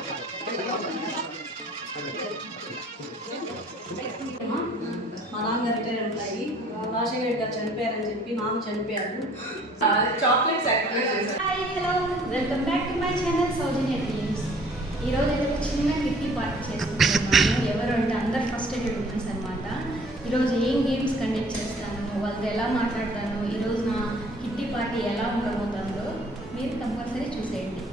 మా నాన్నగారు రిటైర్ ఉంటాయి. రాజశేఖర రెడ్డి గారు చనిపోయారని చెప్పి నాన్న చనిపోయారు. Chocolates hi hello welcome back to my channel Soujanya dreams. ఈరోజు అయితే చిన్న కిట్టి పార్టీ చేసుకుంటున్నాను. ఎవరు అంటే అందరు ఫ్రస్ట్రేటెడ్ ఉమెన్స్ అనమాట. ఈరోజు ఏం గేమ్స్ కండక్ట్ చేస్తాను, వాళ్ళతో ఎలా మాట్లాడతాను, ఈరోజు నా కిట్టి పార్టీ ఎలా ఉండబోతుందో మీరు కంపల్సరీ చూసేయండి.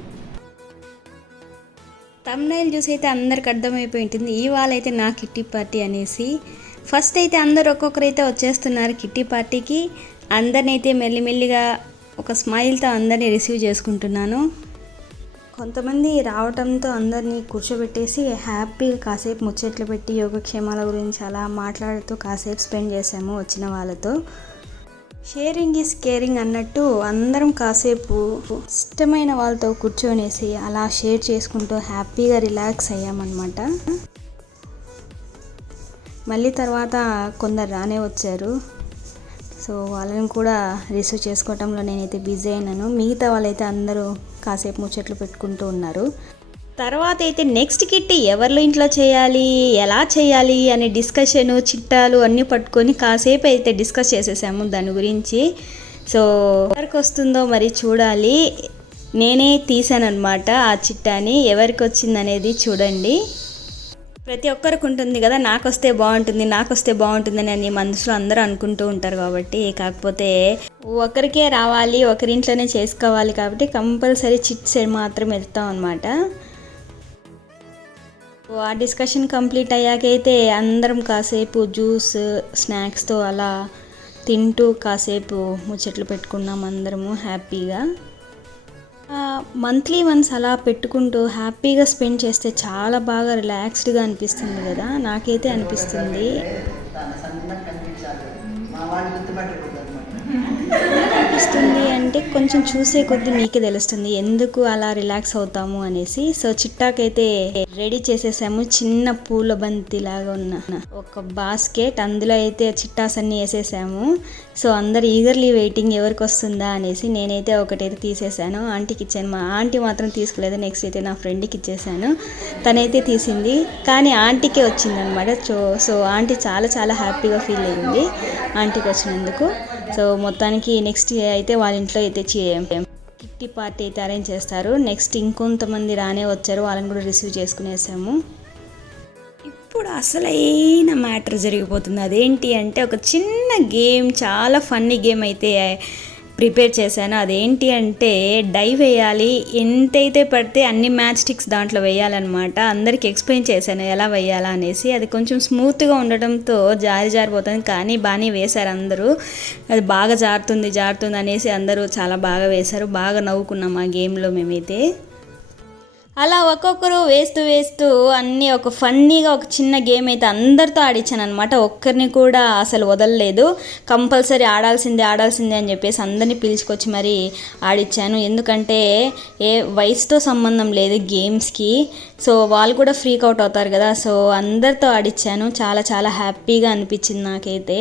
తమ్నైల్ చూసి అయితే అందరికి అర్థమైపోయి ఉంటుంది ఇవాళ అయితే నా కిట్టి పార్టీ అనేసి. ఫస్ట్ అయితే అందరు ఒక్కొక్కరైతే వచ్చేస్తున్నారు కిట్టి పార్టీకి. అందరిని అయితే మెల్లిమెల్లిగా ఒక స్మైల్తో అందరినీ రిసీవ్ చేసుకుంటున్నాను. కొంతమంది రావడంతో అందరినీ కూర్చోబెట్టేసి హ్యాపీగా కాసేపు ముచ్చట్లు పెట్టి యోగక్షేమాల గురించి అలా మాట్లాడుతూ కాసేపు స్పెండ్ చేసాము వచ్చిన వాళ్ళతో. షేరింగ్ ఈజ్ కేరింగ్ అన్నట్టు అందరం కాసేపు ఇష్టమైన వాళ్ళతో కూర్చొనేసి అలా షేర్ చేసుకుంటూ హ్యాపీగా రిలాక్స్ అయ్యామన్నమాట. మళ్ళీ తర్వాత కొందరు రానే వచ్చారు. సో వాళ్ళని కూడా రిసీవ్ చేసుకోవటంలో నేనైతే బిజీ అయినాను. మిగతా వాళ్ళైతే అందరూ కాసేపు ముచ్చట్లు పెట్టుకుంటూ ఉన్నారు. తర్వాత అయితే నెక్స్ట్ కిట్టి ఎవరిలో ఇంట్లో చేయాలి, ఎలా చేయాలి అనే డిస్కషను చిట్టాలు అన్నీ పట్టుకొని కాసేపు అయితే డిస్కస్ చేసేసాము దాని గురించి. సో ఎవరికి వస్తుందో మరి చూడాలి. నేనే తీసానమాట ఆ చిట్టాని. ఎవరికి వచ్చింది అనేది చూడండి. ప్రతి ఒక్కరికి ఉంటుంది కదా, నాకు వస్తే బాగుంటుంది అని మనసులో అందరూ అనుకుంటూ ఉంటారు కాబట్టి. కాకపోతే ఒకరికే రావాలి, ఒకరింట్లోనే చేసుకోవాలి కాబట్టి కంపల్సరీ చిట్స్ మాత్రం వెళ్తాం అనమాట. ఆ డిస్కషన్ కంప్లీట్ అయ్యాకైతే అందరం కాసేపు జ్యూస్ స్నాక్స్తో అలా తింటూ కాసేపు ముచ్చట్లు పెట్టుకున్నాం అందరము హ్యాపీగా. మంత్లీ వన్స్ అలా పెట్టుకుంటూ హ్యాపీగా స్పెండ్ చేస్తే చాలా బాగా రిలాక్స్డ్గా అనిపిస్తుంది కదా, నాకైతే అనిపిస్తుంది. అనిపిస్తుంది అంటే కొంచెం చూసే కొద్దీ మీకే తెలుస్తుంది ఎందుకు అలా రిలాక్స్ అవుతాము అనేసి. సో చిట్టాకైతే రెడీ చేసేసాము. చిన్న పూల బంతి లాగా ఉన్న ఒక బాస్కెట్, అందులో అయితే చిట్టాస్ అన్నీ వేసేసాము. సో అందరు ఈగర్లీ వెయిటింగ్ ఎవరికి వస్తుందా అనేసి. నేనైతే ఒకటైతే తీసేసాను, ఆంటీకి ఇచ్చాను. మా ఆంటీ మాత్రం తీసుకోలేదు. నెక్స్ట్ అయితే నా ఫ్రెండ్కి ఇచ్చేసాను, తనైతే తీసింది. కానీ ఆంటీకే వచ్చింది అనమాట. సో ఆంటీ చాలా చాలా హ్యాపీగా ఫీల్ అయింది ఆంటీకి వచ్చినందుకు. సో మొత్తానికి నెక్స్ట్ అయితే వాళ్ళ ఇంట్లో అయితే కిట్టి పార్టీ అయితే అరేంజ్ చేస్తారు. నెక్స్ట్ ఇంకొంతమంది రానే వచ్చారు, వాళ్ళని కూడా రిసీవ్ చేసుకునేసాము. ఇప్పుడు అసలైన మ్యాటర్ జరిగిపోతుంది. అదేంటి అంటే ఒక చిన్న గేమ్, చాలా ఫన్నీ గేమ్ అయితే ప్రిపేర్ చేశాను. అదేంటి అంటే డై వేయాలి, ఎంతైతే పడితే అన్ని మ్యాచ్ స్టిక్స్ దాంట్లో వేయాలన్నమాట. అందరికి ఎక్స్ప్లెయిన్ చేశాను ఎలా వేయాలా అనేసి. అది కొంచెం స్మూత్గా ఉండటంతో జారిపోతుంది, కానీ బాగానే వేశారు అందరూ. అది బాగా జారుతుంది అనేసి అందరూ చాలా బాగా వేశారు. బాగా నవ్వుకున్నాం ఆ గేమ్లో మేమైతే. అలా ఒక్కొక్కరు వేస్తూ అన్నీ ఒక ఫన్నీగా ఒక చిన్న గేమ్ అయితే అందరితో ఆడించాను అనమాట. ఒక్కరిని కూడా అసలు వదలలేదు. కంపల్సరీ ఆడాల్సిందే అని చెప్పేసి అందరినీ పిలుచుకొచ్చి మరీ ఆడిచ్చాను. ఎందుకంటే ఏ వయసుతో సంబంధం లేదు గేమ్స్కి. సో వాళ్ళు కూడా ఫ్రీక్ అవుట్ అవుతారు కదా. సో అందరితో ఆడిచ్చాను. చాలా చాలా హ్యాపీగా అనిపించింది నాకైతే.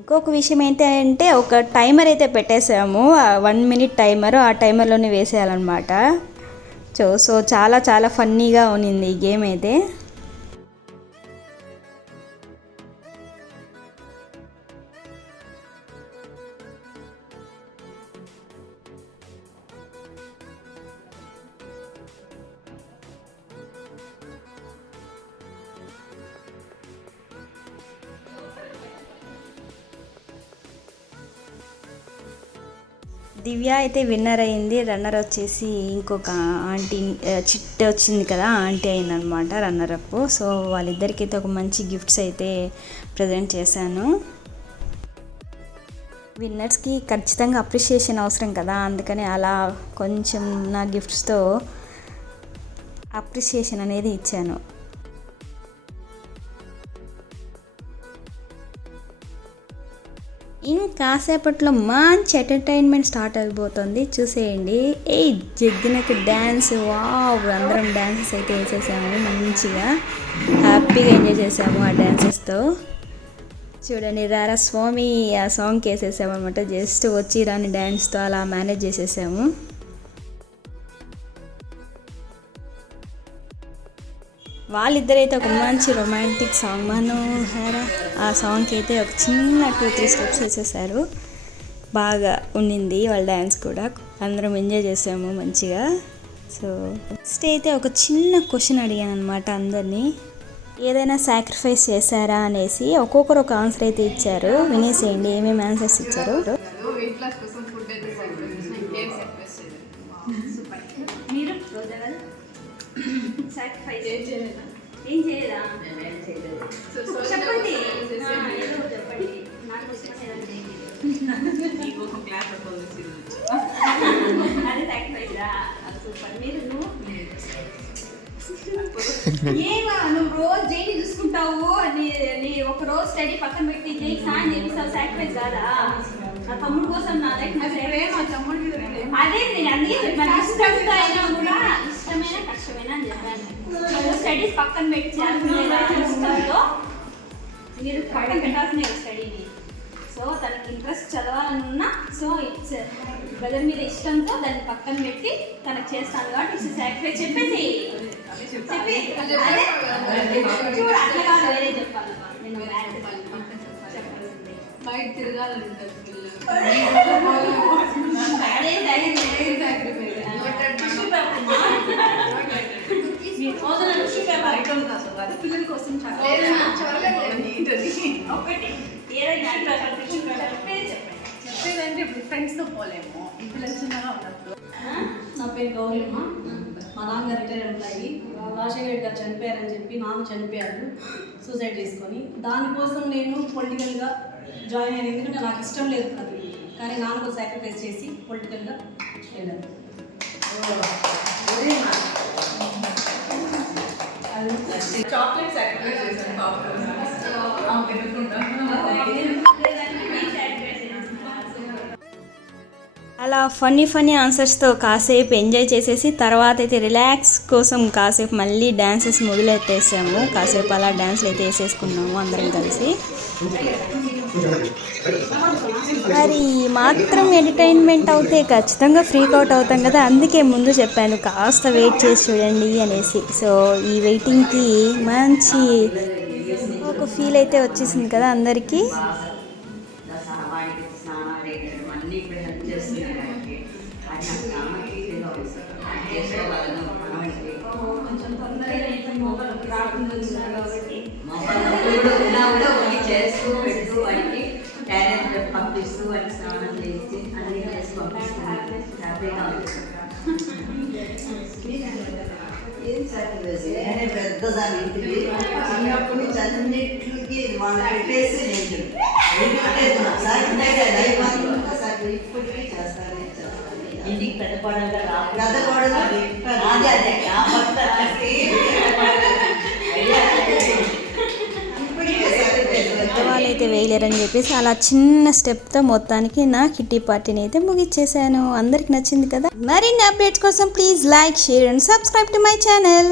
ఇంకొక విషయం ఏంటంటే ఒక టైమర్ అయితే పెట్టేసాము, 1 minute టైమర్. ఆ టైమర్లోనే వేసేయాలన్నమాట. సో చాలా చాలా ఫన్నీగా ఉన్నింది ఈ గేమ్ అయితే. దివ్య అయితే విన్నర్ అయింది. రన్నర్ వచ్చేసి ఇంకొక ఆంటీ, చిట్ట వచ్చింది కదా, ఆంటీ అయిందనమాట రన్నర్ అప్. సో వాళ్ళిద్దరికైతే ఒక మంచి గిఫ్ట్స్ అయితే ప్రజెంట్ చేశాను. విన్నర్స్కి ఖచ్చితంగా అప్రిషియేషన్ అవసరం కదా, అందుకని అలా కొంచెం నా గిఫ్ట్స్తో అప్రిషియేషన్ అనేది ఇచ్చాను. ఇంకాసేపట్లో మంచి ఎంటర్టైన్మెంట్ స్టార్ట్ అయిపోతుంది, చూసేయండి. జగ్గినకు డ్యాన్స్, వావ్! అందరం డ్యాన్సెస్ అయితే వేసేసాము, మంచిగా హ్యాపీగా ఎంజాయ్ చేసాము ఆ డ్యాన్సెస్తో. చూడండి, రారా స్వామి ఆ సాంగ్కి వేసేసాము అనమాట. జస్ట్ వచ్చి రాని డ్యాన్స్తో అలా మేనేజ్ చేసేసాము. వాళ్ళిద్దరైతే ఒక మంచి రొమాంటిక్ సాంగ్ మనోహర ఆ సాంగ్కి అయితే ఒక చిన్న 2-3 స్టెప్స్ వేసేసారు. బాగా ఉండింది వాళ్ళ డ్యాన్స్ కూడా. అందరం ఎంజాయ్ చేసాము మంచిగా. సో నెక్స్ట్ అయితే ఒక చిన్న క్వశ్చన్ అడిగాను అనమాట అందరినీ, ఏదైనా సాక్రిఫైస్ చేశారా అనేసి. ఒక్కొక్కరు ఒక ఆన్సర్ అయితే ఇచ్చారు, వినేసేయండి ఏమేమి ఆన్సర్స్ ఇచ్చారు. వెయిట్ లాస్ కోసం ఫుడ్ అయితే సాక్రిఫైస్ చేసిన, ఇంకేం సాక్రిఫైస్ చేయలేదు. సూపర్. మీరు రోజా గారు సాక్రిఫైస్ ఏం చేయలేదా? ఏం చేయలేదా? సో చెప్పండి. చేసేది. ఏదో చెప్పండి. నాకు వచ్చిన ఏదైనా చేయండి. అది సాక్రిఫైస్రా. సూపర్. మీరు ఏమా నువ్వు రోజు జైని చూసుకుంటావు, నీ ఒక రోజు స్టడీ పక్కన పెట్టి జైకి సాయం చేపిస్తావు, సాక్రిఫైస్ కాదా? నా తమ్ముడు కోసం నా లైఫ్ మా తమ్ముడి మీద ప్రేమ. అదే నేను అన్ని చెప్పాను. ఇష్టంతో అయినా కూడా ఇష్టమైన కష్టమైన అని చెప్పాను. స్టడీస్ పక్కన పెట్టి చేయాల్సిన ఇష్టంతో మీరు పక్కన పెట్టాల్సిన స్టడీని. సో తనకి ఇంట్రెస్ట్ చదవాలని ఉన్నా, సో ఇట్స్ బ్రదర్ మీద ఇష్టంతో దాన్ని పక్కన పెట్టి తనకు చేస్తాను కాబట్టి ఇట్స్ సాక్రిఫైస్ చెప్పేసి చెప్పి అదే చూడు అట్లా కాదు వేరే చెప్పాలి. నేను చెప్పాల్సిందే బయట తిరగాలని ఉంటుంది పిల్లలు. అదే పిల్లల కోసం ఒకటి ఏదైనా చెప్పేదంటే ఇప్పుడు ఫ్రెండ్స్తో పోలేము, పిల్లలు చిన్నగా ఉన్నప్పుడు. నా పేరు గౌరమ్మ. మా నాన్నగారు రిటైర్ ఎంప్లాయీ. రాజశేఖర రెడ్డి గారు చనిపోయారని చెప్పి నాన్న చనిపోయారు సూసైడ్ చేసుకొని. దానికోసం నేను పొలిటికల్గా జాయిన్ అయ్యాను. ఎందుకంటే నాకు ఇష్టం లేదు అది, కానీ నాన్నకు సాక్రిఫైస్ చేసి పొలిటికల్గా వెళ్ళాను. చాక్లెట్ సాక్రిఫైస్ చేశాను పాపం. అలా ఫన్నీ ఆన్సర్స్తో కాసేపు ఎంజాయ్ చేసేసి తర్వాత అయితే రిలాక్స్ కోసం కాసేపు మళ్ళీ డ్యాన్సెస్ మొదలెట్టేసాము. కాసేపు అలా డ్యాన్స్లు అయితే వేసేసుకున్నాము అందరం కలిసి. మరి మాత్రం ఎంటర్టైన్మెంట్ అవుతే ఖచ్చితంగా ఫ్రీక్ అవుట్ అవుతాం కదా, అందుకే ముందు చెప్పాను కాస్త వెయిట్ చేసి చూడండి అనేసి. సో ఈ వెయిటింగ్కి మంచి ఒక ఫీల్ అయితే వచ్చేసింది కదా అందరికీ. కొంచెం తొందరగా అయితే మొబైల్ రాకుండా కాబట్టి చేస్తూ పెడుతూ వాటికి టాలెంట్ పంపిస్తూ వాటికి స్నానం చేసి అన్ని చేసి పంపిస్తాను. హ్యాపీగా ఉంటుంది. ఏం సాక్రిఫైస్ నేనే పెద్దదాన్ని ఇంటికి చిన్నప్పటి నుంచి అన్నింటికి మనం పెట్టేసి నేను ఇప్పటికీ చేస్తానే ఇంటికి పెద్ద కోడలుగా పెద్ద కోడలు అదే అదే పెద్దవాళ్ళు అయితే వేయలేరని చెప్పేసి అలా చిన్న స్టెప్తో మొత్తానికి నా కిట్టి పార్టీని అయితే ముగిచ్చేసాను. అందరికి నచ్చింది కదా. మరిన్ని అప్డేట్స్ కోసం please like, share and subscribe to my channel.